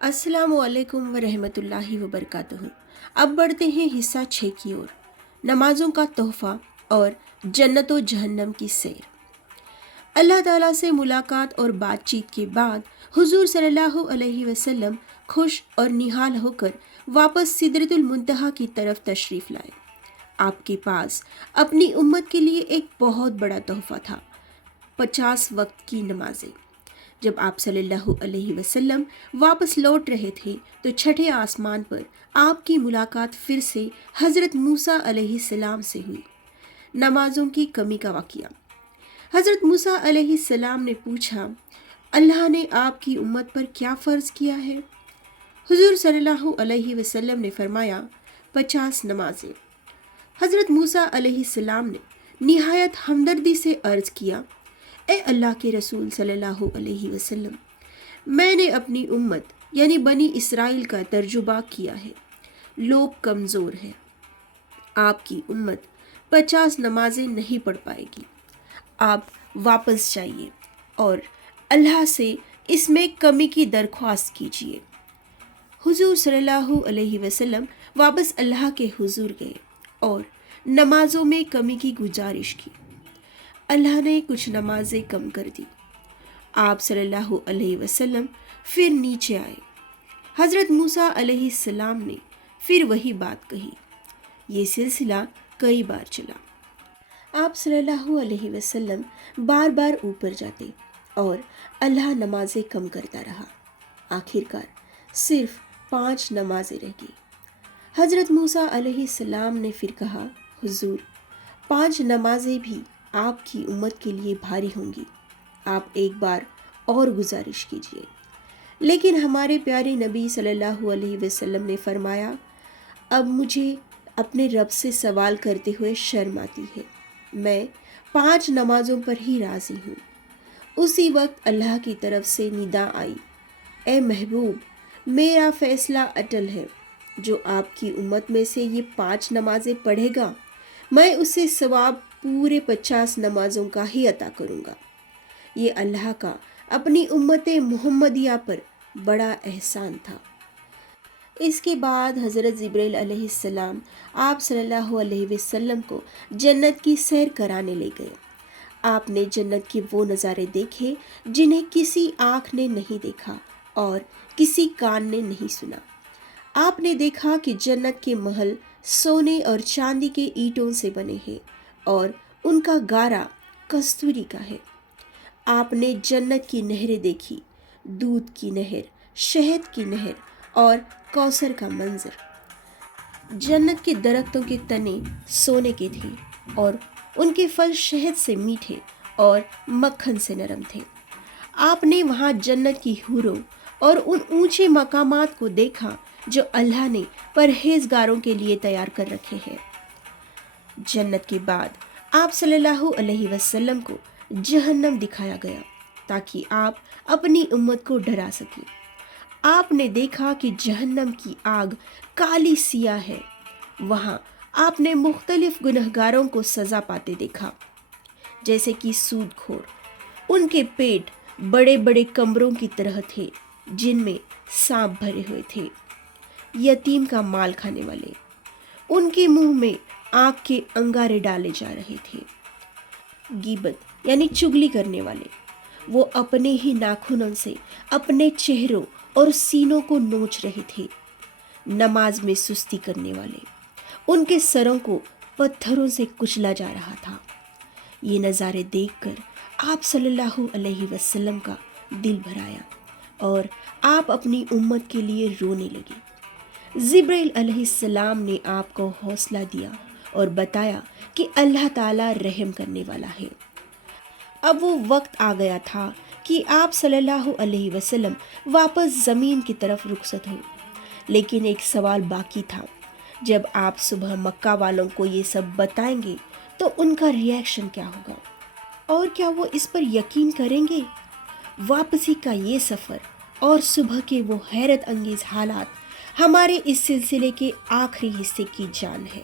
السلام علیکم ورحمۃ اللہ وبرکاتہ۔ اب بڑھتے ہیں حصہ 6 کی اور نمازوں کا تحفہ اور جنت و جہنم کی سیر۔ اللہ تعالیٰ سے ملاقات اور بات چیت کے بعد حضور صلی اللہ علیہ وسلم خوش اور نہال ہو کر واپس سدرۃ المنتہا کی طرف تشریف لائے۔ آپ کے پاس اپنی امت کے لیے ایک بہت بڑا تحفہ تھا، 50 وقت کی نمازیں۔ جب آپ صلی اللہ علیہ وسلم واپس لوٹ رہے تھے تو چھٹے آسمان پر آپ کی ملاقات پھر سے حضرت موسیٰ علیہ السلام سے ہوئی۔ نمازوں کی کمی کا واقعہ۔ حضرت موسیٰ علیہ السلام نے پوچھا، اللہ نے آپ کی امت پر کیا فرض کیا ہے؟ حضور صلی اللہ علیہ وسلم نے فرمایا، 50 نمازیں۔ حضرت موسیٰ علیہ السلام نے نہایت ہمدردی سے عرض کیا، اے اللہ کے رسول صلی اللہ علیہ وسلم، میں نے اپنی امت یعنی بنی اسرائیل کا تجربہ کیا ہے، لوگ کمزور ہیں، آپ کی امت 50 نمازیں نہیں پڑھ پائے گی، آپ واپس جائیے اور اللہ سے اس میں کمی کی درخواست کیجیے۔ حضور صلی اللہ علیہ وسلم واپس اللہ کے حضور گئے اور نمازوں میں کمی کی گزارش کی۔ اللہ نے کچھ نمازیں کم کر دی۔ آپ صلی اللہ علیہ وسلم پھر نیچے آئے۔ حضرت موسیٰ علیہ السلام نے پھر وہی بات کہی۔ یہ سلسلہ کئی بار چلا۔ آپ صلی اللہ علیہ وسلم بار بار اوپر جاتے اور اللہ نمازیں کم کرتا رہا۔ آخر کار صرف 5 نمازیں رہ گئی۔ حضرت موسیٰ علیہ السلام نے پھر کہا، حضور 5 نمازیں بھی آپ کی امت کے لیے بھاری ہوں گی، آپ ایک بار اور گزارش کیجیے۔ لیکن ہمارے پیارے نبی صلی اللہ علیہ وسلم نے فرمایا، اب مجھے اپنے رب سے سوال کرتے ہوئے شرم آتی ہے، میں 5 نمازوں پر ہی راضی ہوں۔ اسی وقت اللہ کی طرف سے ندا آئی، اے محبوب، میرا فیصلہ اٹل ہے، جو آپ کی امت میں سے یہ 5 نمازیں پڑھے گا، میں اسے ثواب پورے 50 نمازوں کا ہی عطا کروں گا۔ یہ اللہ کا اپنی امت محمدیہ پر بڑا احسان تھا۔ اس کے بعد حضرت جبرائیل علیہ السلام آپ صلی اللہ علیہ وسلم کو جنت کی سیر کرانے لے گئے۔ آپ نے جنت کے وہ نظارے دیکھے جنہیں کسی آنکھ نے نہیں دیکھا اور کسی کان نے نہیں سنا۔ آپ نے دیکھا کہ جنت کے محل سونے اور چاندی کے اینٹوں سے بنے ہیں اور ان کا گارا کستوری کا ہے۔ آپ نے جنت کی نہریں دیکھی، دودھ کی نہر، شہد کی نہر اور کوثر کا منظر۔ جنت کے درختوں کے تنے سونے کے تھے اور ان کے پھل شہد سے میٹھے اور مکھن سے نرم تھے۔ آپ نے وہاں جنت کی حوروں اور ان اونچے مقامات کو دیکھا جو اللہ نے پرہیزگاروں کے لیے تیار کر رکھے ہیں۔ جنت کے بعد آپ صلی اللہ علیہ وسلم کو جہنم دکھایا گیا تاکہ آپ اپنی امت کو ڈرا سکیں۔ آپ نے دیکھا کہ جہنم کی آگ کالی سیاہ ہے۔ وہاں آپ نے مختلف گنہگاروں کو سزا پاتے دیکھا، جیسے کہ سود خور۔ ان کے پیٹ بڑے بڑے کمروں کی طرح تھے جن میں سانپ بھرے ہوئے تھے، یتیم کا مال کھانے والے۔ ان کے منہ میں آگ کے انگارے ڈالے جا رہے تھے۔ غیبت یعنی چگلی کرنے والے، وہ اپنے ہی ناخنوں سے اپنے چہروں اور سینوں کو نوچ رہے تھے۔ نماز میں سستی کرنے والے، ان کے سروں کو پتھروں سے کچلا جا رہا تھا۔ یہ نظارے دیکھ کر آپ صلی اللہ علیہ وسلم کا دل بھر آیا اور آپ اپنی امت کے لیے رونے لگے۔ جبرائیل علیہ السلام نے آپ کو حوصلہ دیا اور بتایا کہ اللہ تعالیٰ رحم کرنے والا ہے۔ اب وہ وقت آ گیا تھا کہ آپ صلی اللہ علیہ وسلم واپس زمین کی طرف رخصت ہو، لیکن ایک سوال باقی تھا۔ جب آپ صبح مکہ والوں کو یہ سب بتائیں گے تو ان کا ریئیکشن کیا ہوگا، اور کیا وہ اس پر یقین کریں گے؟ واپسی کا یہ سفر اور صبح کے وہ حیرت انگیز حالات ہمارے اس سلسلے کے آخری حصے کی جان ہے۔